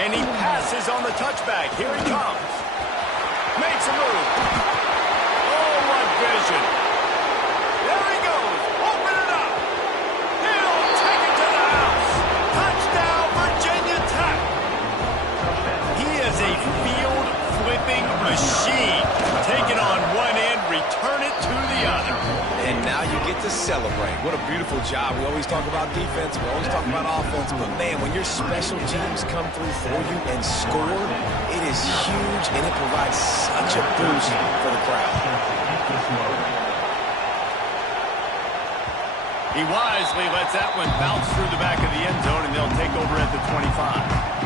And he passes on the touchback. Here he comes. Makes a move. Oh, what vision. There he goes. Open it up. He'll take it to the house. Touchdown, Virginia Tech. He is a field-flipping machine. Take it on one end, return it to the other. And now you get to celebrate. What a beautiful job. We always talk about defense. We always talk about offense. But, man, when your special teams come through for you and score, it is huge, and it provides such a boost for the crowd. He wisely lets that one bounce through the back of the end zone, and they'll take over at the 25.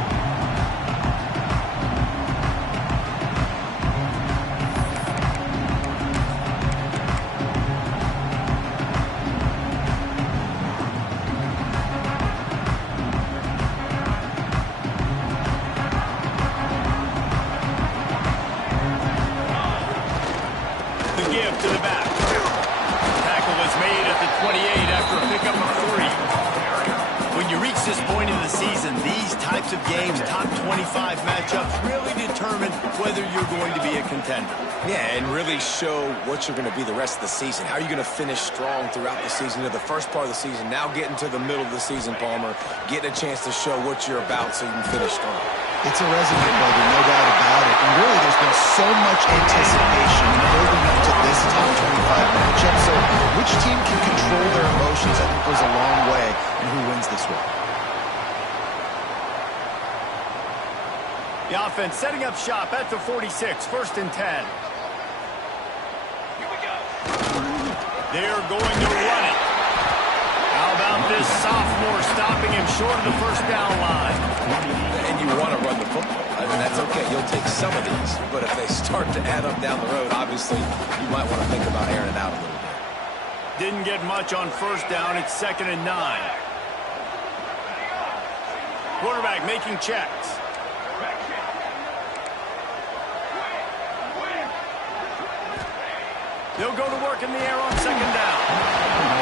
To the back. Tackle is made at the 28 after a pickup of 3. When you reach this point in the season, these types of games, top 25 matchups, really determine whether you're going to be a contender. Yeah, and really show what you're going to be the rest of the season. How are you going to finish strong throughout the season, to the first part of the season, now getting to the middle of the season, Palmer, getting a chance to show what you're about so you can finish strong. It's a resume builder, no doubt about it. And really, there's been so much anticipation building up to this top 25 matchup. So which team can control their emotions, I think, goes a long way in who wins this one. The offense setting up shop at the 46, 1st and 10. Here we go. They're going to run it. How about this sophomore stopping him short of the first down line? And you want to run the football. I mean, that's okay. You'll take some of these. But if they start to add up down the road, obviously, you might want to think about airing it out a little bit. Didn't get much on first down. It's 2nd and 9. Quarterback making checks. They'll go to work in the air on 2nd down.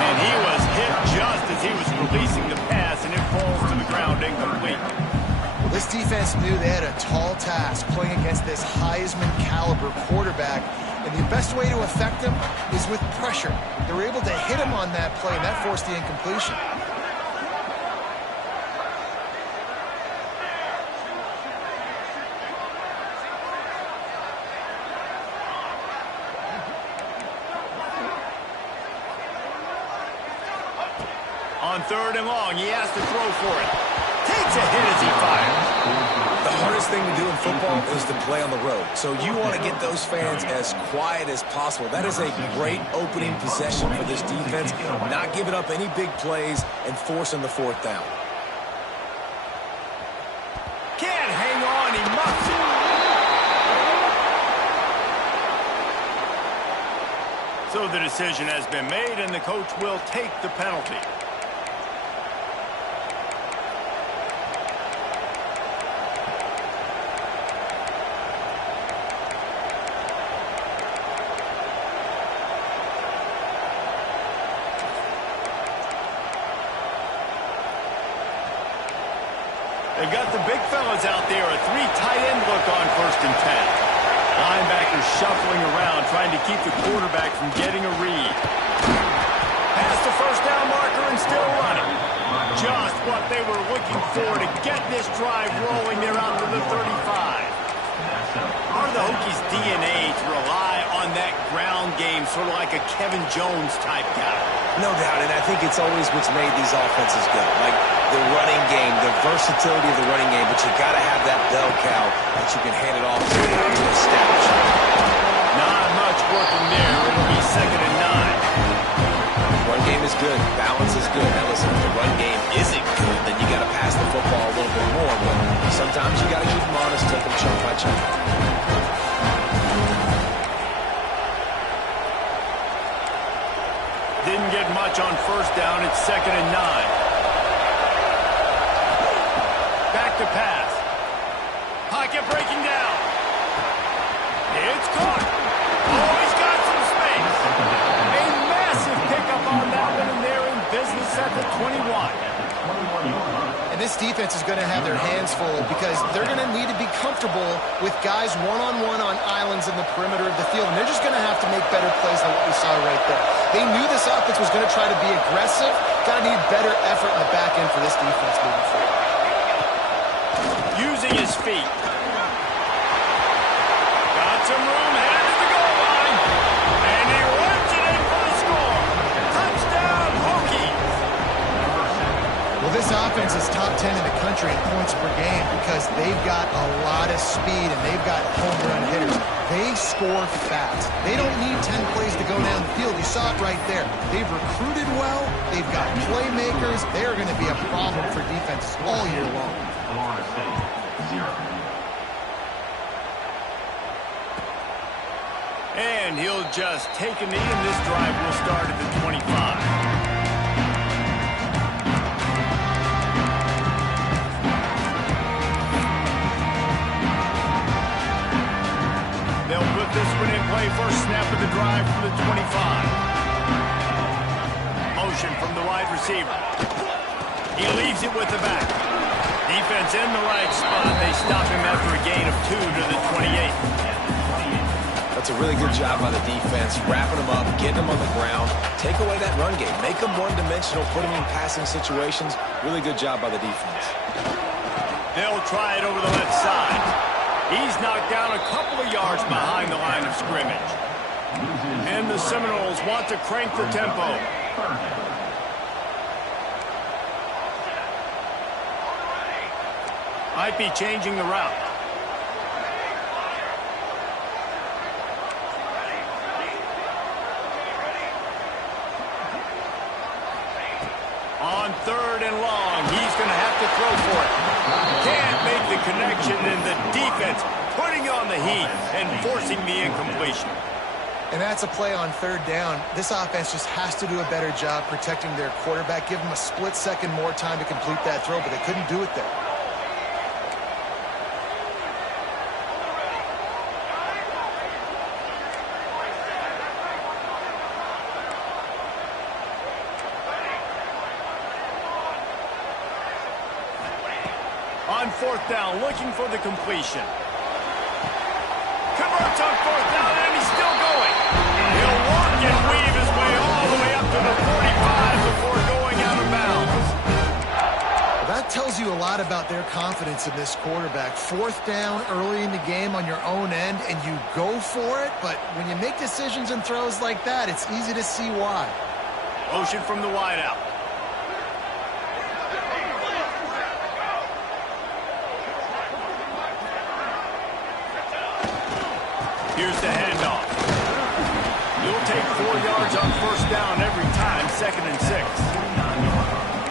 And he was hit just as he was releasing the pass, and it falls to the ground incomplete. Well, this defense knew they had a tall task playing against this Heisman caliber quarterback. And the best way to affect him is with pressure. They were able to hit him on that play, and that forced the incompletion. On 3rd and long, he has to throw for it. Takes a hit as he fires. The hardest thing to do in football is to play on the road. So you want to get those fans as quiet as possible. That is a great opening possession for this defense. Not giving up any big plays and forcing the 4th down. Can't hang on. He muffs it. So the decision has been made, and the coach will take the penalty. They've got the big fellas out there, a 3 tight end look on 1st and 10. Linebackers shuffling around, trying to keep the quarterback from getting a read. Past the first down marker and still running. Just what they were looking for to get this drive rolling. They're out to the 35. Part of the Hokies' DNA to rely on that ground game, sort of like a Kevin Jones type guy. No doubt, and I think it's always what's made these offenses good. Like the running game, the versatility of the running game, but you got to have that bell cow that you can hand it off to establish. Not much working there. It'll be 2nd and 9. Run game is good. Balance is good. Now listen, if the run game isn't good, then you got to pass the football a little bit more. But sometimes you got to keep them honest, take them chunk by chunk. Didn't get much on first down. It's 2nd and 9. Back to pass. Pocket breaking down. It's caught. Oh, he's got some space. A massive pickup on that one, and they're in business at the 21. And this defense is going to have their hands full because they're going to need to be comfortable with guys one-on-one on islands in the perimeter of the field, and they're just going to have to make better plays than what we saw right there. They knew this offense was going to try to be aggressive. Got to need better effort in the back end for this defense moving forward. Using his feet. Got some room, headed to the goal line. And he runs it in for the score. Touchdown, Hokies. Well, this offense is top 10 in the country in points per game because they've got a lot of speed and they've got home run hitters. They score fast. They don't need 10 plays to go down the field. You saw it right there. They've recruited well. They've got playmakers. They are going to be a problem for defenses all year long. And he'll just take a knee, and this drive will start at the 25. They'll put this one in play. First snap of the drive from the 25. Motion from the wide receiver. He leaves it with the back. Defense in the right spot. They stop him after a gain of 2 to the 28. That's a really good job by the defense, wrapping them up, getting them on the ground, take away that run game, make them one-dimensional, put them in passing situations. Really good job by the defense. They'll try it over the left side. He's knocked down a couple of yards behind the line of scrimmage. And the Seminoles want to crank the tempo. Might be changing the route. On 3rd and long, he's going to have to throw for it. Can't make the connection, and the defense putting on the heat and forcing the incompletion. And that's a play on 3rd down. This offense just has to do a better job protecting their quarterback. Give them a split second more time to complete that throw, but they couldn't do it there. On 4th down, looking for the completion. Converts on 4th down, and he's still going. He'll walk and weave his way all the way up to the 45 before going out of bounds. That tells you a lot about their confidence in this quarterback. 4th down early in the game on your own end, and you go for it, but when you make decisions and throws like that, it's easy to see why. Motion from the wideout. Here's the handoff. You'll take 4 yards on 1st down every time, 2nd and 6.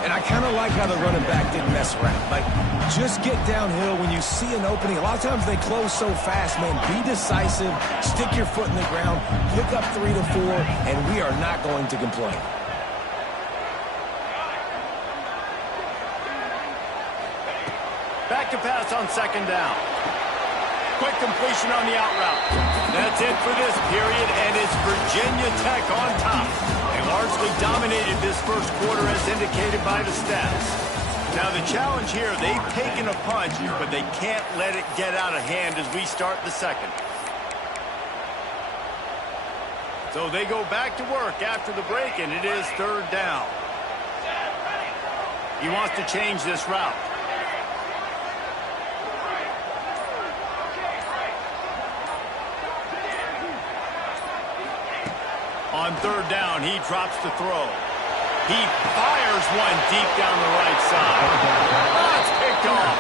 And I kind of like how the running back didn't mess around. Like, just get downhill when you see an opening. A lot of times they close so fast, man. Be decisive, stick your foot in the ground, pick up 3 to 4, and we are not going to complain. Back to pass on 2nd down. Quick completion on the out route. That's it for this period, and it's Virginia Tech on top. They largely dominated this first quarter as indicated by the stats. Now the challenge here, they've taken a punch, but they can't let it get out of hand as we start the second. So they go back to work after the break, and it is 3rd down. He wants to change this route. On 3rd down, he drops the throw. He fires one deep down the right side. Oh, it's picked off.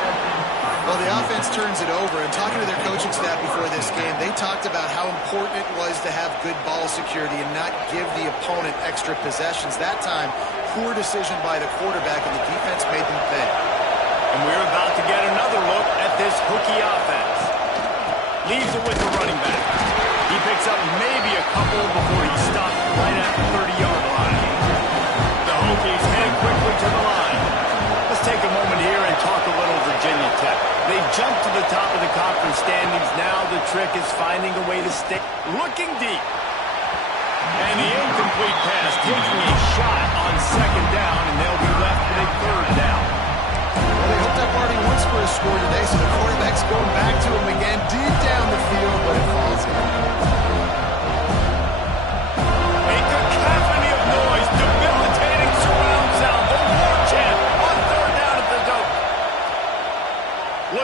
Well, the offense turns it over, and talking to their coaching staff before this game, they talked about how important it was to have good ball security and not give the opponent extra possessions. That time, poor decision by the quarterback, and the defense made them pay. And we're about to get another look at this Hokie offense. Leaves it with the running back. He picks up maybe a couple before he stops right at the 30-yard line. The Hokies head quickly to the line. Let's take a moment here and talk a little Virginia Tech. They've jumped to the top of the conference standings. Now the trick is finding a way to stick. Looking deep. And the incomplete pass taking a shot on 2nd down, and they'll be left with a 3rd down.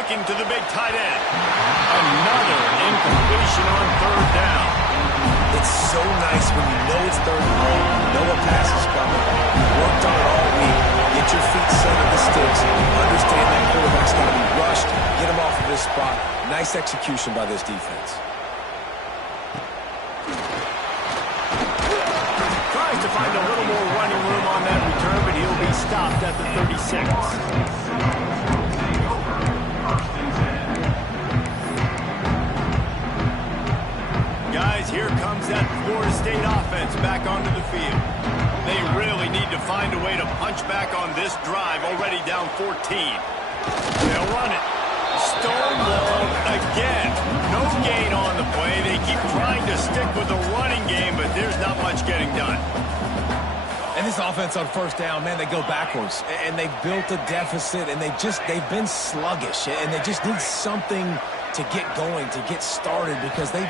looking to the big tight end. Another incompletion on third down. It's so nice when you know it's third and long, you know a pass is coming, you worked on it all week, get your feet set at the sticks, understand that quarterback's got to be rushed, get him off of his spot. Nice execution by this defense. Tries to find a little more running room on that return, but he'll be stopped at the 36. Guys, here comes that Florida State offense back onto the field. They really need to find a way to punch back on this drive, already down 14. They'll run it. Stonewalled again. No gain on the play. They keep trying to stick with the running game, but there's not much getting done. And this offense on first down, man, they go backwards. And they've built a deficit, and they've been sluggish. And they just need something to get going, to get started, because they've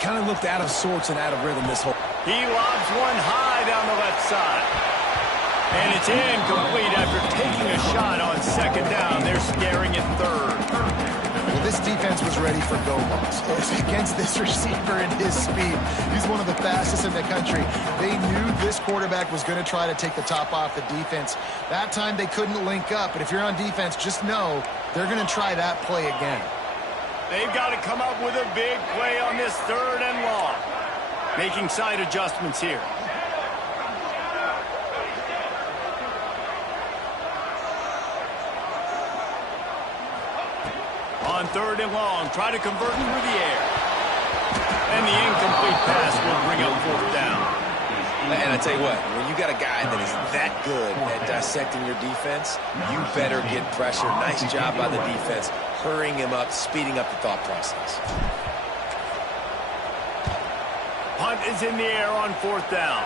kind of looked out of sorts and out of rhythm this whole. He lobs one high down the left side. And it's incomplete after taking a shot on second down. They're scaring it third. Well, this defense was ready for go balls. Against this receiver and his speed, he's one of the fastest in the country. They knew this quarterback was going to try to take the top off the defense. That time they couldn't link up, but if you're on defense, just know they're going to try that play again. They've got to come up with a big play on this third and long. Making side adjustments here. On third and long, try to convert through the air. And the incomplete pass will bring up fourth down. And I tell you what, when you got a guy that is that good at dissecting your defense, you better get pressure. Nice job by the defense, hurrying him up, speeding up the thought process. Punt is in the air on fourth down.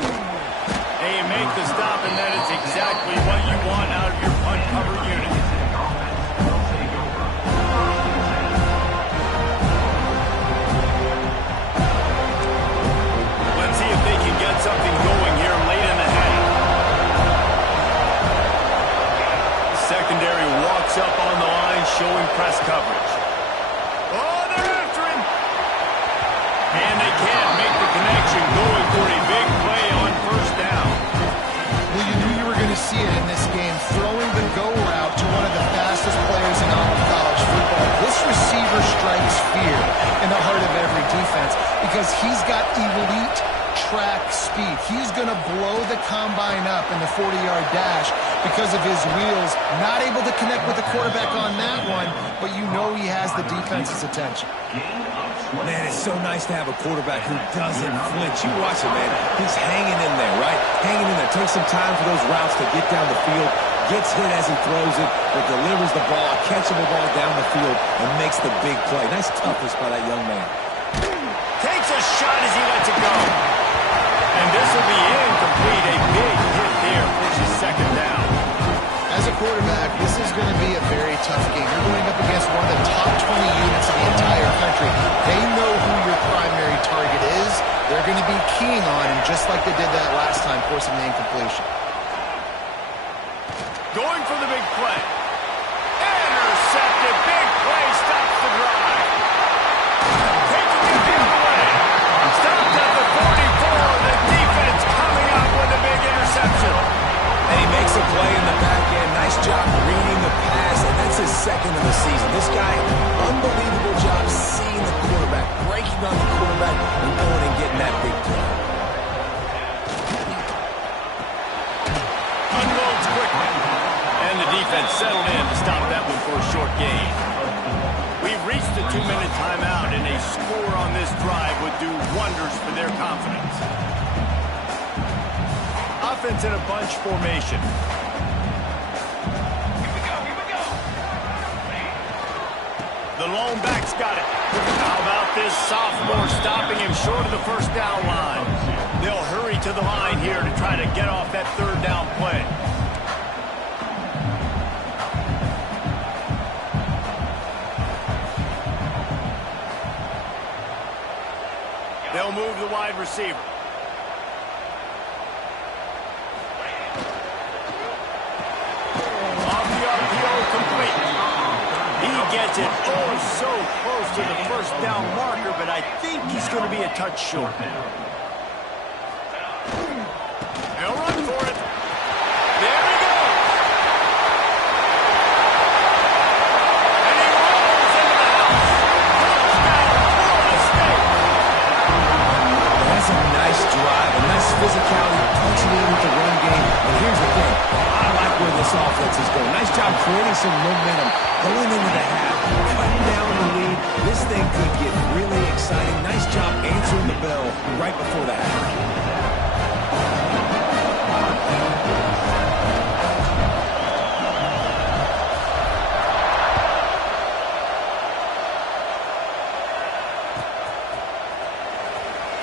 They make the stop, and that is exactly what you want out of your punt cover unit. Let's see if they can get something going here late in the half. The secondary walks up on the line, showing press coverage. Oh, they're after him! And they can't make the connection, going for a big play on first down. Well, you knew you were going to see it in this game, throwing the go route to one of the fastest players in all of college football. This receiver strikes fear in the heart of every defense because he's got elite track speed. He's going to blow the combine up in the 40-yard dash because of his wheels. Not able to connect with the quarterback on that one, but you know he has the defense's attention. Man, it's so nice to have a quarterback who doesn't flinch. You watch him, man. He's hanging in there, right? Hanging in there. Takes some time for those routes to get down the field. Gets hit as he throws it, but delivers the ball, a catchable ball down the field, and makes the big play. Nice toughness by that young man. Takes a shot as he lets it go. And this will be incomplete. A big hit there, pushes second down. As a quarterback, this is going to be a very tough game. You're going up against one of the top 20 units in the entire country. They know who your primary target is. They're going to be keying on him, just like they did that last time, forcing the incompletion. Going for the big play. Intercepted. Big play stops the drive. Taking it the other way. Stopped at the 44. The defense coming up with a big interception. And he makes a play in the back end. Nice job reading the pass, and that's his second of the season. This guy, unbelievable job seeing the quarterback, breaking on the quarterback, and going and getting that big play. Unloads quickly. And the defense settled in to stop that one for a short gain. We've reached the 2-minute timeout, and a score on this drive would do wonders for their confidence. Offense in a bunch formation. Here we go. The lone back's got it. How about this sophomore stopping him short of the first down line? They'll hurry to the line here to try to get off that third down play. They'll move the wide receiver. Off the RPO gets it so close to the first down marker, but I think he's going to be a touch short. They'll run for it. There he goes. And he rolls into the house. Touchdown, Florida State. That's a nice drive, a nice physicality, punching in with the run game. And here's the thing. I like where this offense is going. Nice job creating some momentum going into the half, cutting down the lead. This thing could get really exciting. Nice job answering the bell right before the half.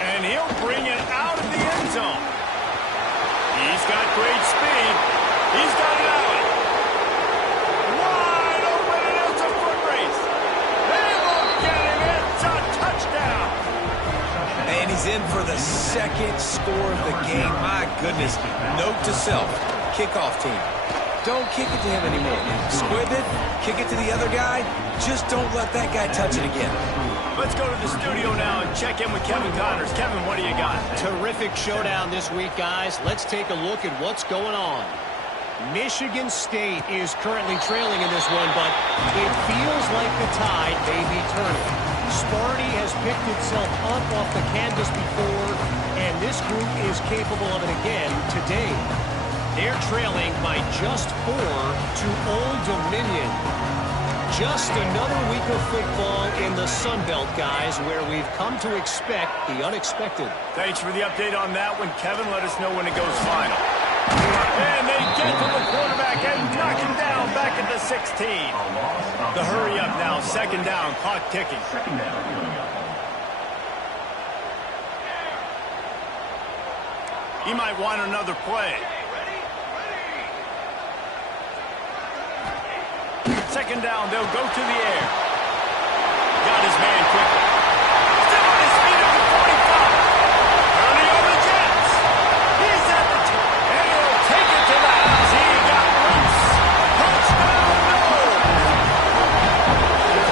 And he'll bring it out of the end zone. He's got great speed. He's got it out. Wide open, and it's a foot race. They look at him. It's a touchdown. And he's in for the second score of the game. My goodness. Note to self. Kickoff team. Don't kick it to him anymore. Squib it. Kick it to the other guy. Just don't let that guy touch it again. Let's go to the studio now and check in with Kevin Connors. Kevin, what do you got? Terrific showdown this week, guys. Let's take a look at what's going on. Michigan State is currently trailing in this one, but it feels like the tide may be turning. Sparty has picked itself up off the canvas before, and this group is capable of it again today. They're trailing by just 4 to Old Dominion. Just another week of football in the Sun Belt, guys, where we've come to expect the unexpected. Thanks for the update on that one, Kevin. Let us know when it goes final. And they get to the quarterback and knock him down back at the 16. The hurry up now, second down, clock ticking. He might want another play. Second down, they'll go to the air. Got his man quickly. Still on his feet at the 45. Turning over the Jets. He's at the 10. And he'll take it to the house. He got loose. Touchdown, no.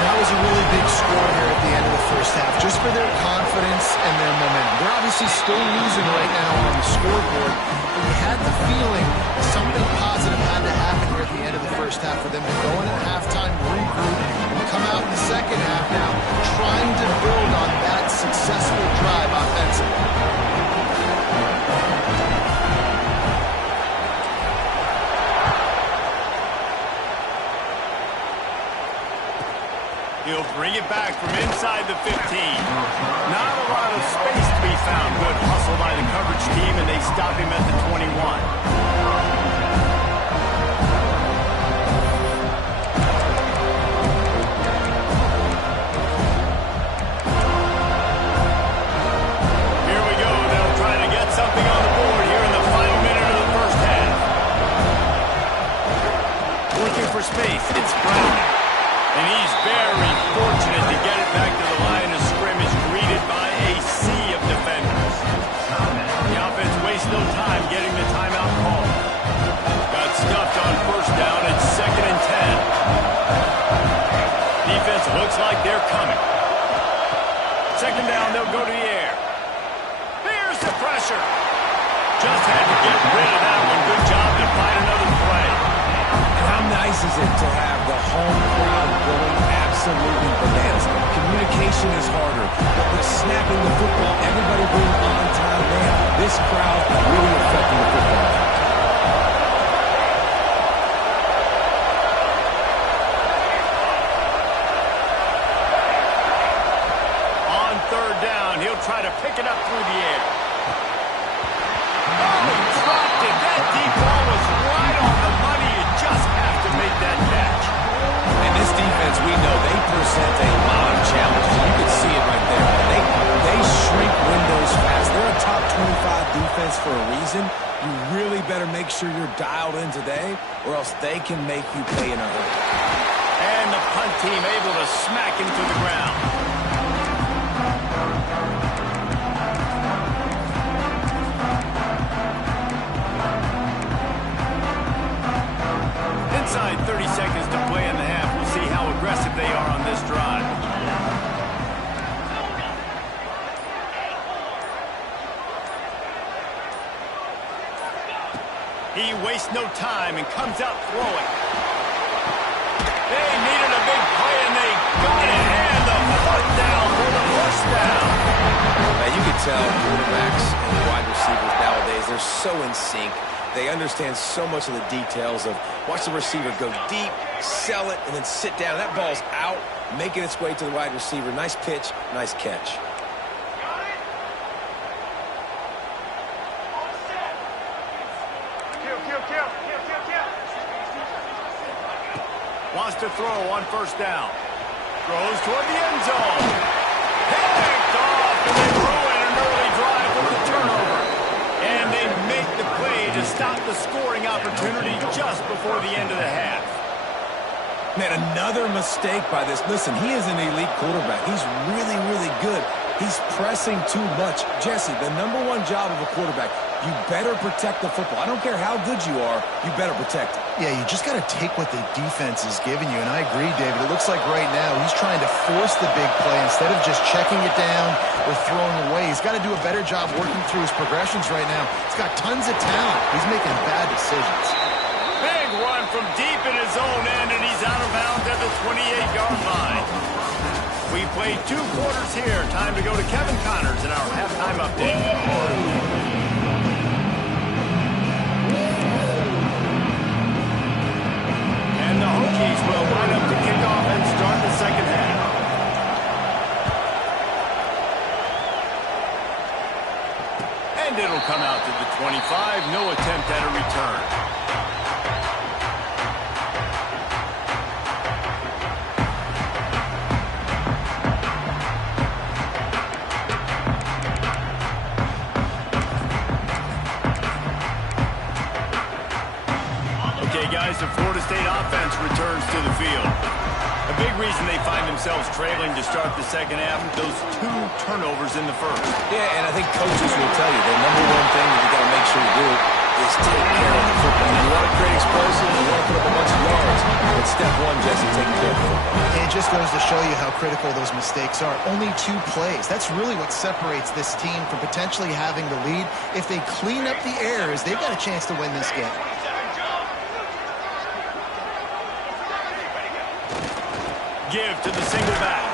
That was a really big score here at the end of the first half, just for their confidence and their momentum. They're obviously still losing right now on the scoreboard, but you had the feeling something positive had to happen here at the end of the first half for them to go in at halftime, regroup, and come out in the second half now trying to build on that successful drive offensively. He'll bring it back from inside the 15. Not a lot of space to be found. Good hustle by the coverage team, and they stop him at the 21. Here we go. They'll try to get something on the board here in the final minute of the first half. Looking for space. It's Brown. And he's very fortunate to get it back to the line of scrimmage, greeted by a sea of defenders. The offense wastes no time getting the timeout call. Got stuffed on first down at 2nd and 10. Defense looks like they're coming. Second down, they'll go to the air. Here's the pressure. Just had to get rid of that one. Good job to find another play. How nice is it to have the home crowd going absolutely bananas? Communication is harder, but with snapping the football, everybody being on time, man, this crowd really affecting the football. On third down, he'll try to pick it up through the air. Oh, he dropped it. That deep ball was right on the money. You just have to make that catch. And this defense, we know, they present a lot of challenges. You can see it right there. They shrink windows fast. They're a top 25 defense for a reason. You really better make sure you're dialed in today, or else they can make you pay in a hurry. And the punt team able to smack him to the ground. Inside 30 seconds to play in the half. We'll see how aggressive aggressive they are on this drive. He wastes no time and comes out throwing. They needed a big play, and they got it. And the fourth down for the first down. Now, you can tell quarterbacks and wide receivers nowadays, they're so in sync. They understand so much of the details of watch the receiver go deep, sell it, and then sit down. That ball's out, making its way to the wide receiver. Nice pitch, nice catch. Wants to throw on first down. Throws toward the end zone. Picked off, and they ruin an early drive with the turnover. And they make the play to stop the scoring opportunity just before the end of the half. Man, another mistake by this. Listen, he is an elite quarterback. He's really, really good. He's pressing too much. Jesse, the #1 job of a quarterback, you better protect the football. I don't care how good you are, you better protect it. Yeah, you just got to take what the defense is giving you. And I agree, David. It looks like right now he's trying to force the big play instead of just checking it down or throwing away. He's got to do a better job working through his progressions right now. He's got tons of talent. He's making bad decisions. Big run from deep in his own end, and he's out of bounds at the 28-yard line. We played 2 quarters here. Time to go to Kevin Connors in our halftime update. And the Hokies will line up to kick off and start the second half. And it'll come out to the 25. No attempt at a return. Guys, the Florida State offense returns to the field. A big reason they find themselves trailing to start the second half, those 2 turnovers in the first. Yeah, and I think coaches will tell you the #1 thing that you got to make sure you do is take care of the football. You want to create explosive, you want to put up a bunch of yards, but step 1, Jesse, taking care of the football. And it just goes to show you how critical those mistakes are. Only 2 plays. That's really what separates this team from potentially having the lead. If they clean up the errors, they've got a chance to win this game. Give to the single back.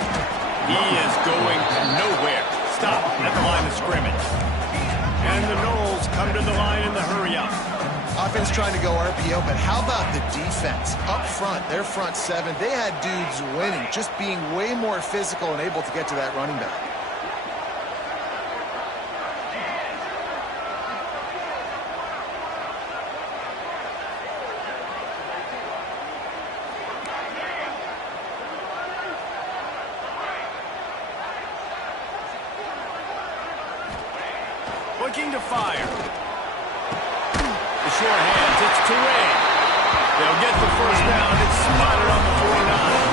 He is going nowhere. Stop at the line of scrimmage. And the Noles come to the line in the hurry-up. Offense trying to go RPO, but how about the defense? Up front, their front 7, they had dudes winning, just being way more physical and able to get to that running back. Looking to fire. The short hand hits Tulane. They'll get the first down. It's spotted on the 49.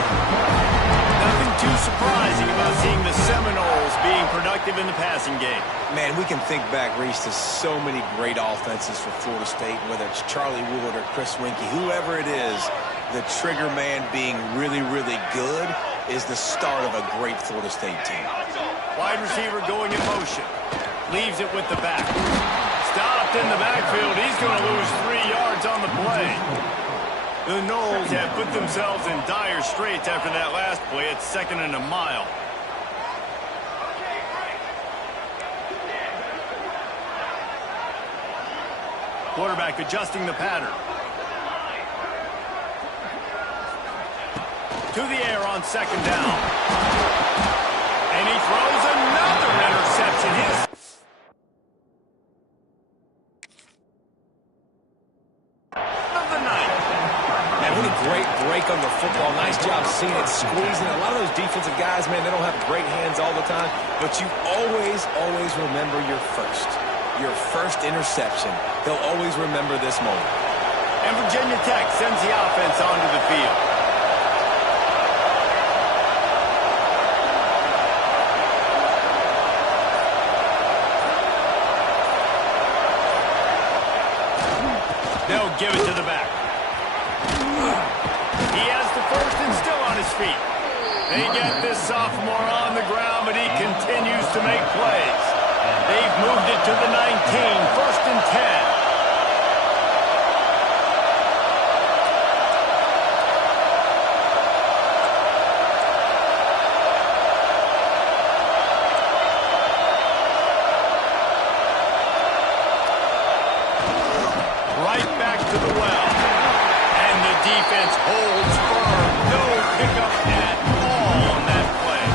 Nothing too surprising about seeing the Seminoles being productive in the passing game. Man, we can think back, Reese, to so many great offenses for Florida State, whether it's Charlie Wood or Chris Winkie, whoever it is, the trigger man being really, really good is the start of a great Florida State team. Wide receiver going in motion. Leaves it with the back. Stopped in the backfield. He's going to lose 3 yards on the play. The Noles have put themselves in dire straits after that last play. It's 2nd and a mile. Quarterback adjusting the pattern. To the air on 2nd down. And he throws another interception. Great break on the football. Nice job seeing it, squeezing. A lot of those defensive guys, man, they don't have great hands all the time, but you always, always remember your first interception. They'll always remember this moment. And Virginia Tech sends the offense onto the field. They'll give it to the back. He has the first and still on his feet. They get this sophomore on the ground, but he continues to make plays. They've moved it to the 19, first and 10. Right back to the well. And the defense holds firm. No pickup at all on that play.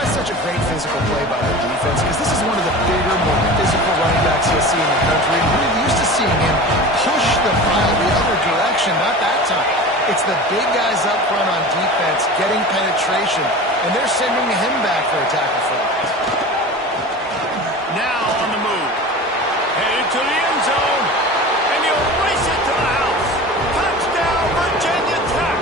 That's such a great physical play by the defense because this is one of the bigger, more physical running backs you'll see in the country. And we're used to seeing him push the pile the other direction, not that time. It's the big guys up front on defense getting penetration, and they're sending him back for a tackle for it. Now on the move. Headed to the end zone. And you'll race it to the house. Touchdown, Virginia Tech.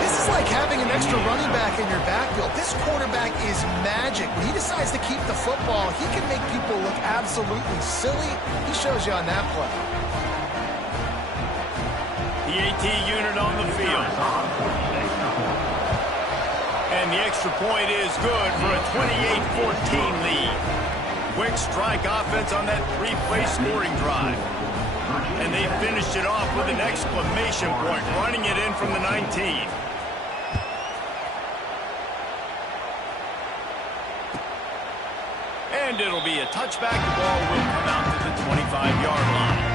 This is like having an extra running back in your backfield. This quarterback is magic. When he decides to keep the football, he can make people look absolutely silly. He shows you on that play. The AT unit on the field. And the extra point is good for a 28-14 lead. Quick strike offense on that three-play scoring drive. And they finished it off with an exclamation point, running it in from the 19. And it'll be a touchback. The ball will come out to the 25-yard line.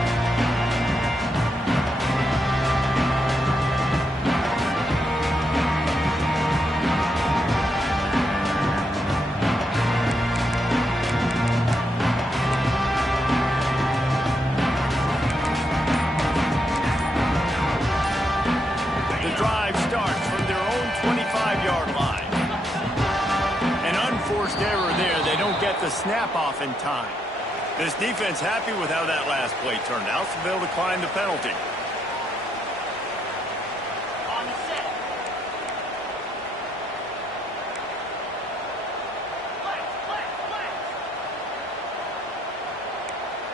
The snap off in time. This defense happy with how that last play turned out, so they'll decline the penalty. On set.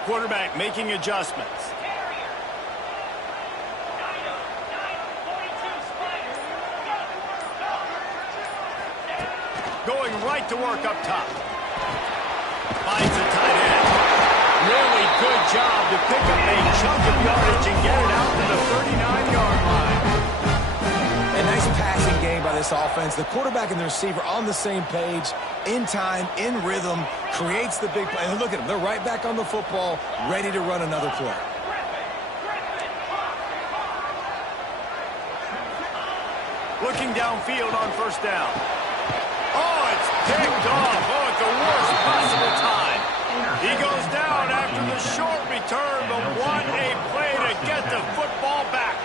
Quarterback making adjustments. Going right to work up top. Finds the tight end. Really good job to pick up a chunk of yardage and get it out to the 39-yard line. A nice passing game by this offense. The quarterback and the receiver on the same page, in time, in rhythm, creates the big play. And look at them. They're right back on the football, ready to run another play. Looking downfield on first down. Oh, it's picked off. Oh, at the worst possible time. He goes down after the short return, but what a play to get the football back.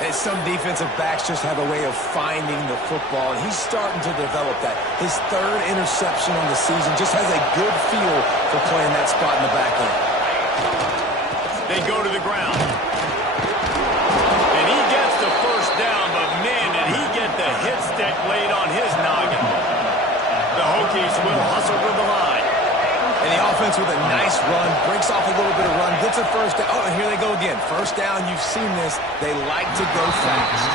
And some defensive backs just have a way of finding the football, and he's starting to develop that. His third interception on the season just has a good feel for playing that spot in the back end. They go to the ground. And he gets the first down, but man, did he get the hit stick laid on his noggin. The Hokies will hustle to the line. And the offense with a nice run, breaks off a little bit of run, gets a first down. Oh, and here they go again. First down, you've seen this. They like to go fast.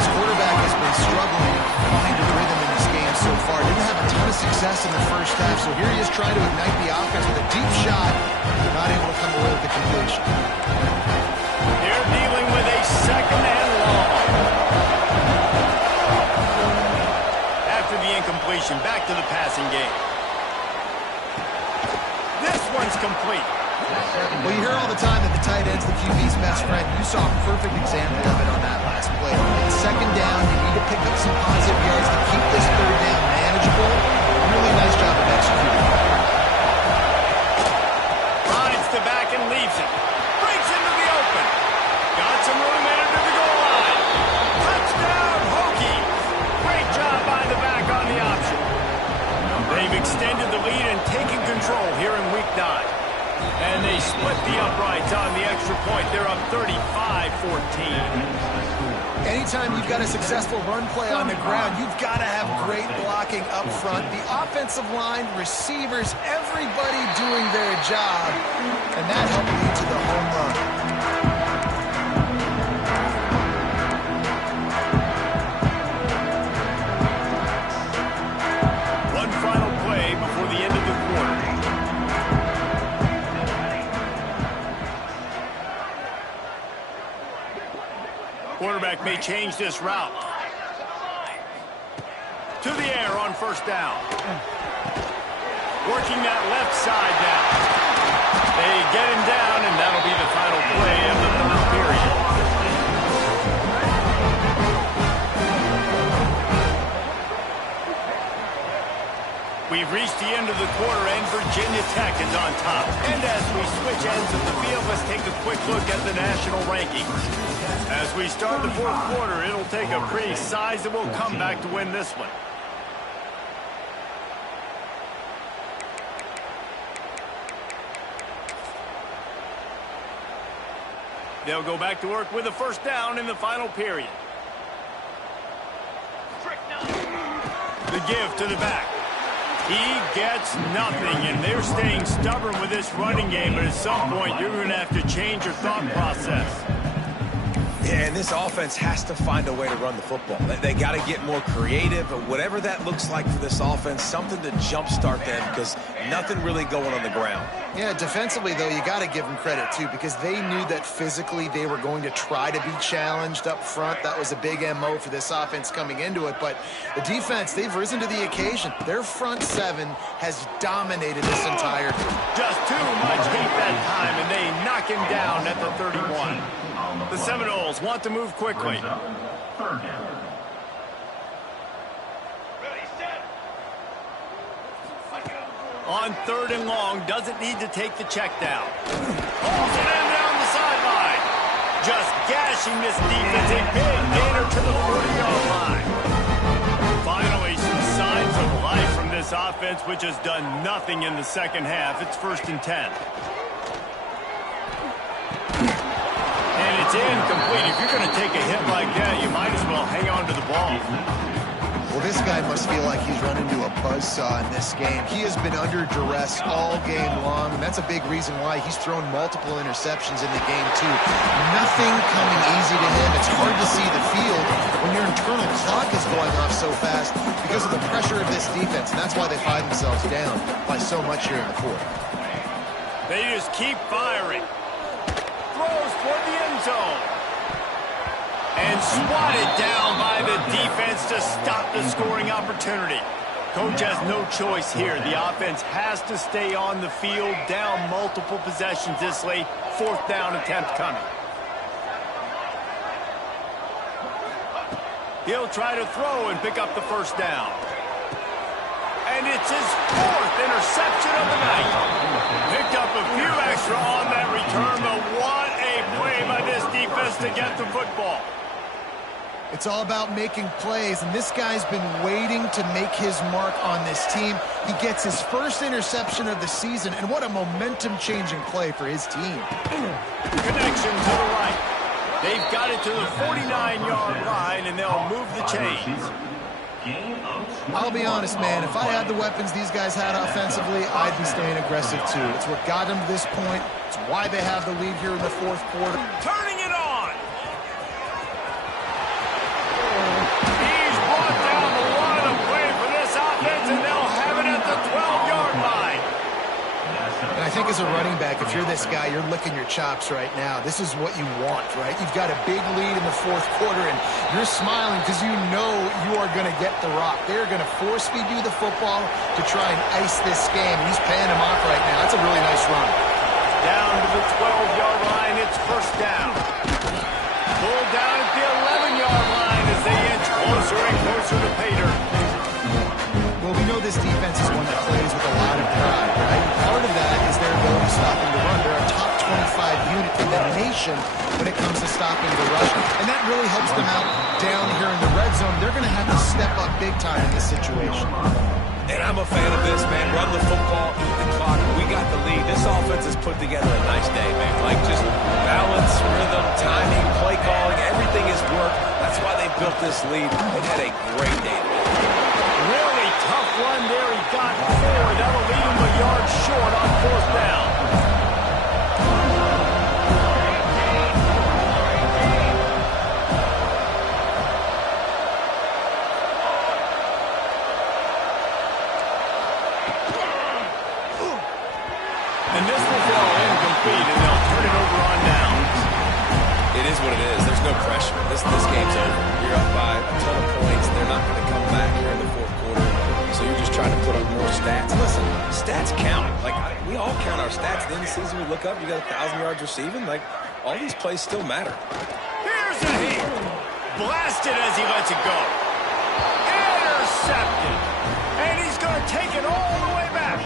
This quarterback has been struggling to find a rhythm in this game so far. Didn't have a ton of success in the first half, so here he is trying to ignite the offense with a deep shot, not able to come away with the completion. They're dealing with a second and long. After the incompletion, back to the passing game. This one's complete. Well, you hear all the time that the tight end's the QB's best friend. You saw a perfect example of it on that last play. On second down, you need to pick up some positive yards to keep this third down manageable. Really nice job of executing. Finds the back and leaves it. Breaks into the open. Got some room headed to the goal line. Touchdown, Hokies. Great job by the back on the option. They've extended the lead and taken control here in week 9. And they split the uprights on the extra point. They're up 35-14. Anytime you've got a successful run play on the ground, you've got to have great blocking up front. The offensive line, receivers, everybody doing their job. And that helped lead to the home run. quarterback may change this route. To the air on first down. Working that left side now. They get him down, and that'll be the final play of the third period. We've reached the end of the quarter, and Virginia Tech is on top. And as we switch ends of the field, let's take a quick look at the national rankings. As we start the fourth quarter, it'll take a pretty sizable comeback to win this one. They'll go back to work with a first down in the final period. The give to the back. He gets nothing, and they're staying stubborn with this running game, but at some point you're going to have to change your thought process. Yeah, and this offense has to find a way to run the football. They got to get more creative, but whatever that looks like for this offense, something to jumpstart them because nothing really going on the ground. Yeah, defensively, though, you got to give them credit, too, because they knew that physically they were going to try to be challenged up front. That was a big MO for this offense coming into it. But the defense, they've risen to the occasion. Their front seven has dominated this entire game. Just too much heat that time, and they knock him down at the 31. The Seminoles want to move quickly. On third and long, doesn't need to take the check down. Pulls it in down the sideline. Just gashing this defense. A big gainer to the 40-yard line. Finally, some signs of life from this offense, which has done nothing in the second half. It's 1st and 10. And it's incomplete. If you're going to take a hit like that, you might as well hang on to the ball. Well, this guy must feel like he's run into a buzzsaw in this game. He has been under duress all game long, and that's a big reason why he's thrown multiple interceptions in the game, too. Nothing coming easy to him. It's hard to see the field when your internal clock is going off so fast because of the pressure of this defense, and that's why they find themselves down by so much here in the fourth. They just keep firing. Throws toward the end zone. And swatted down by the defense to stop the scoring opportunity. Coach has no choice here. The offense has to stay on the field, down multiple possessions this late. 4th down attempt coming. He'll try to throw and pick up the first down. And it's his 4th interception of the night. Picked up a few extra on that return, but what a play by this defense to get the football. It's all about making plays, and this guy's been waiting to make his mark on this team. He gets his first interception of the season, and what a momentum-changing play for his team. Connection to the right. They've got it to the 49-yard line, and they'll move the chains. I'll be honest, man. If I had the weapons these guys had offensively, I'd be staying aggressive, too. It's what got them to this point. It's why they have the lead here in the fourth quarter. Turning it on. He's brought down the line of play for this offense, and they'll have it at the 12-yard line. And I think as a running back, if you're this guy, you're licking your chops right now. This is what you want, right? You've got a big lead in the fourth quarter, and you're smiling because you know you are going to get the rock. They're going to force-feed you the football to try and ice this game. He's paying him off right now. That's a really nice run. Down to the 12-yard line, it's first down. Pulled down at the 11-yard line as they inch closer and closer to pay dirt. Well, we know this defense is one that plays with a lot of pride, right? Part of that is their ability to stopping the run. They're a top 25 unit in the nation when it comes to stopping the rush. And that really helps them out down here in the red zone. They're going to have to step up big time in this situation. And I'm a fan of this, man. Run the football, eat the clock. We got the lead. This offense has put together a nice day, man. Like just balance, rhythm, timing, play calling, everything has worked. That's why they built this lead and had a great day today. Really tough run there. He got 4. That'll leave him a yard short on 4th down. And this will fall incomplete, and they'll turn it over on downs. It is what it is. There's no pressure. This game's over. You're up by a ton of points. They're not going to come back here in the fourth quarter. So you're just trying to put up more stats. Listen, stats count. Like, we all count our stats. At the end of the season, we look up, you got 1,000 yards receiving. Like, all these plays still matter. Here's a hit. Blasted as he lets it go. Intercepted. And he's going to take it all the way back.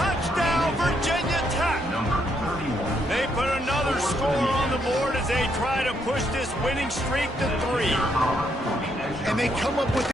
Touchdown, Virginia Tech. They put another score on the board as they try to push this winning streak to 3. And they come up with